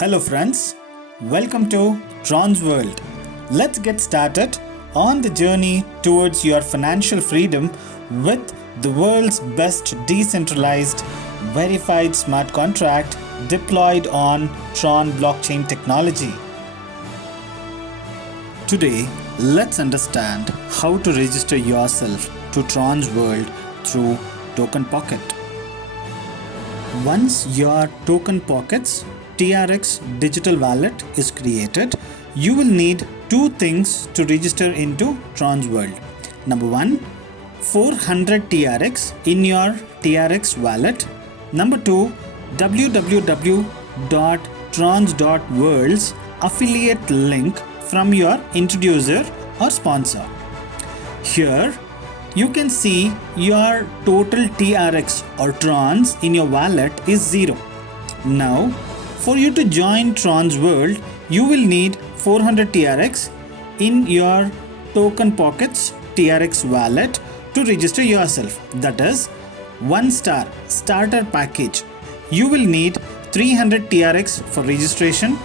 Hello friends, welcome to Tron's World. Let's get started on the journey towards your financial freedom with the world's best decentralized verified smart contract deployed on Tron blockchain technology. Today, let's understand how to register yourself to Tron's World through Token Pocket. Once your Token Pocket's TRX digital wallet is created, you will need two things to register into Tron's World. Number one, 400 TRX in your TRX wallet. Number two, www.trons.world's affiliate link from your introducer or sponsor. Here, you can see your total TRX or Trons in your wallet is 0. Now, for you to join Tron's World, you will need 400 TRX in your Token Pockets TRX wallet to register yourself. That is 1 star starter package. You will need 300 TRX for registration.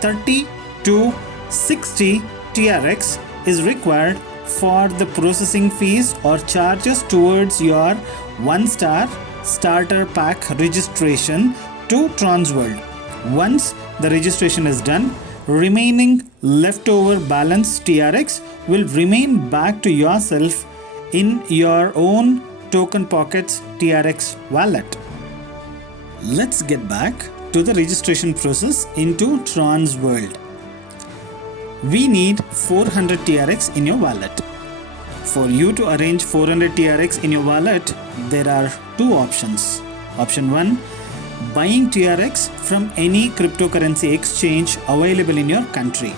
30 to 60 TRX is required for the processing fees or charges towards your 1 star starter pack registration to Tron's World. Once the registration is done, remaining leftover balance TRX will remain back to yourself in your own Token Pockets TRX wallet. Let's get back to the registration process into Tron's World. We need 400 TRX in your wallet. For you to arrange 400 TRX in your wallet, there are two options. Option 1, buying TRX from any cryptocurrency exchange available in your country.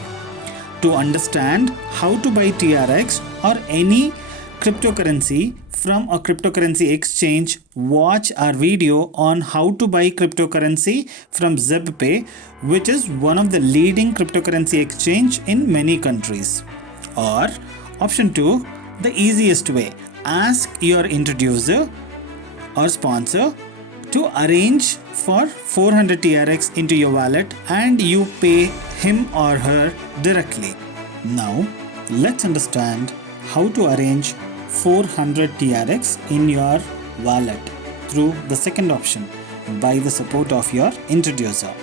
To understand how to buy TRX or any cryptocurrency from a cryptocurrency exchange, watch our video on how to buy cryptocurrency from ZebPay, which is one of the leading cryptocurrency exchange in many countries. Or option 2, the easiest way, ask your introducer or sponsor to arrange for 400 TRX into your wallet and you pay him or her directly. Now, let's understand how to arrange 400 TRX in your wallet through the second option by the support of your introducer.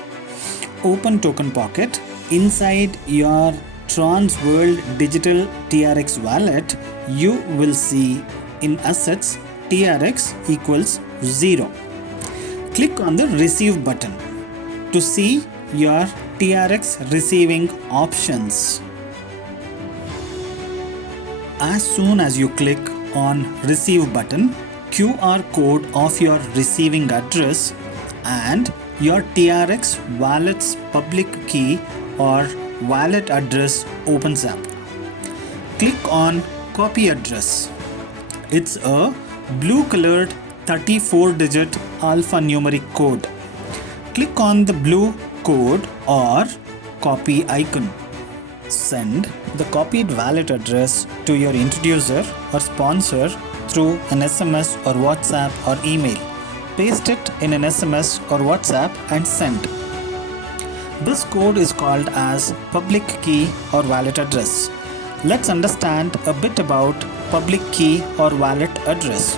Open Token Pocket. Inside your Tron's World digital TRX wallet, you will see in assets TRX equals 0. Click on the receive button to see your TRX receiving options. As soon as you click on receive button, QR code of your receiving address and your TRX wallet's public key or wallet address opens up. Click on copy address. It's a blue colored 34-digit alphanumeric code. Click on the blue code or copy icon. Send the copied wallet address to your introducer or sponsor through an SMS or WhatsApp or email. Paste it in an SMS or WhatsApp and send. This code is called as public key or wallet address. Let's understand a bit about public key or wallet address.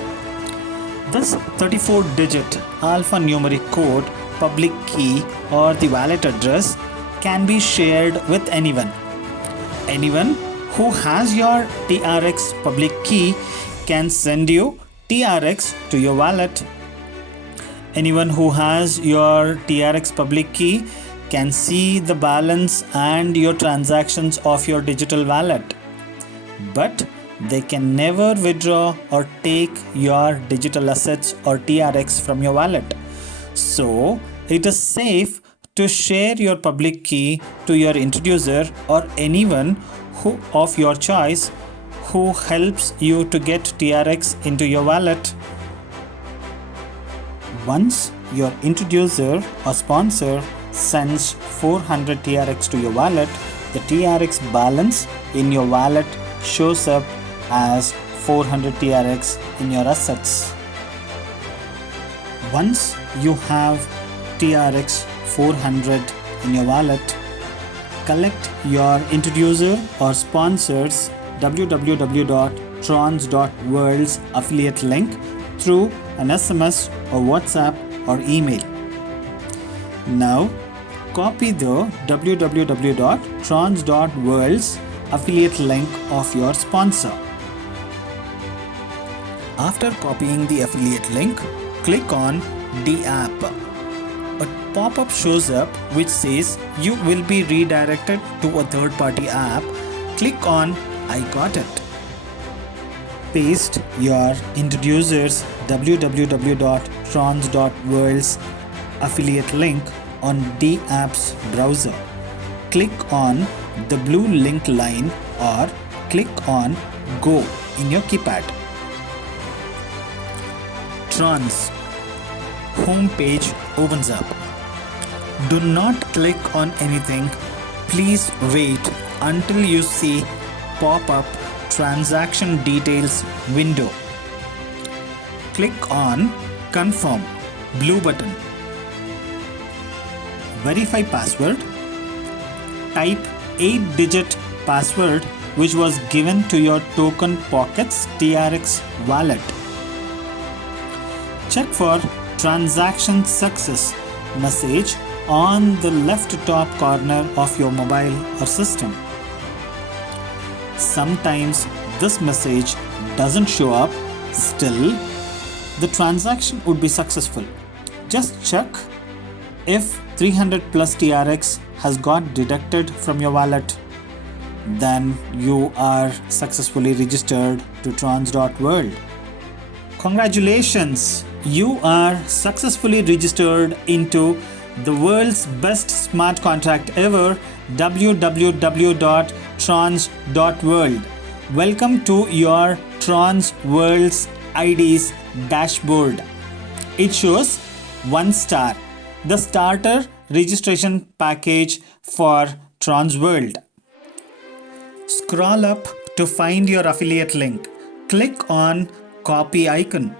This 34-digit alphanumeric code, public key or the wallet address can be shared with anyone. Anyone who has your TRX public key can send you TRX to your wallet. Anyone who has your TRX public key can see the balance and your transactions of your digital wallet. But they can never withdraw or take your digital assets or TRX from your wallet. So, it is safe to share your public key to your introducer or anyone who of your choice who helps you to get TRX into your wallet. Once your introducer or sponsor sends 400 TRX to your wallet, the TRX balance in your wallet shows up as 400 TRX in your assets. Once you have TRX 400 in your wallet, collect your introducer or sponsor's www.trons.world's affiliate link through an SMS or WhatsApp or email. Now, copy the www.trons.world's affiliate link of your sponsor. After copying the affiliate link, click on DApp. A pop-up shows up which says you will be redirected to a third-party app. Click on I got it. Paste your introducer's www.trons.world's affiliate link on DApp's browser. Click on the blue link line or click on Go in your keypad. Trons homepage opens up. Do not click on anything. Please wait until you see pop-up transaction details window. Click on Confirm blue button. Verify password. Type 8-digit password which was given to your Token Pockets TRX wallet. Check for transaction success message on the left top corner of your mobile or system. Sometimes this message doesn't show up. Still, the transaction would be successful. Just check if 300 plus TRX has got deducted from your wallet. Then you are successfully registered to trons.world. Congratulations! You are successfully registered into the world's best smart contract ever, www.trons.world. Welcome to your Trons World's ID's dashboard. It shows 1 star, the starter registration package for Trons World. Scroll up to find your affiliate link. Click on copy icon.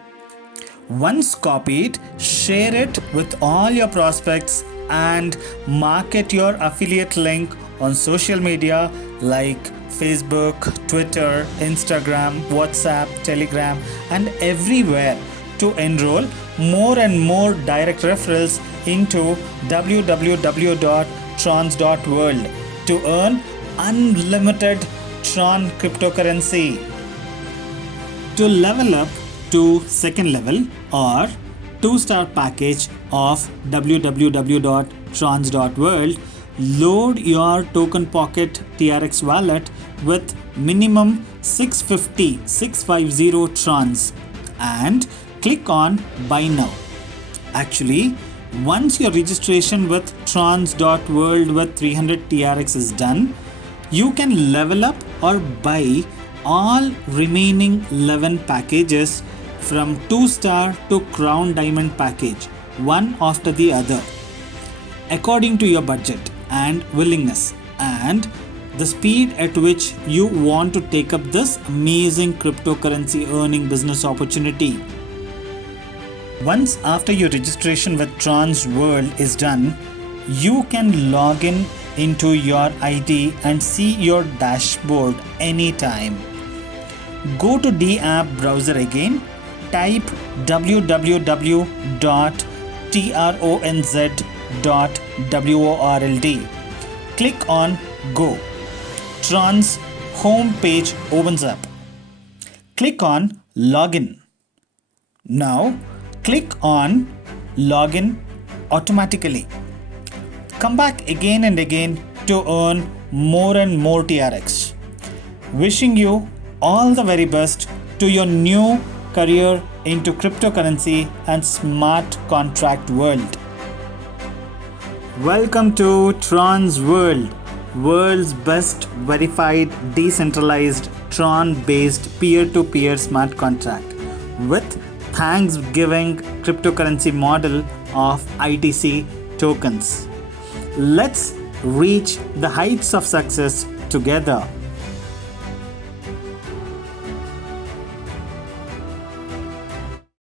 Once copied, share it with all your prospects and market your affiliate link on social media like Facebook, Twitter, Instagram, WhatsApp, Telegram, and everywhere to enroll more and more direct referrals into www.trons.world to earn unlimited Tron cryptocurrency. To level up to second level or 2-star package of www.trons.world, load your Token Pocket TRX wallet with minimum 650 Trons and click on Buy Now. Actually, once your registration with trons.world with 300 TRX is done, you can level up or buy all remaining 11 packages from 2-star to Crown Diamond package, one after the other, according to your budget and willingness and the speed at which you want to take up this amazing cryptocurrency earning business opportunity. Once after your registration with Trons World is done, you can log in into your ID and see your dashboard anytime. Go to DApp browser again, type www.tronz.world. Click on Go. Trons home page opens up. Click on Login. Now click on Login automatically. Come back again and again to earn more and more TRX. Wishing you all the very best to your new career into cryptocurrency and smart contract world. Welcome to Trons World, world's best verified decentralized Tron-based peer-to-peer smart contract with Thanksgiving cryptocurrency model of ITC tokens. Let's reach the heights of success together.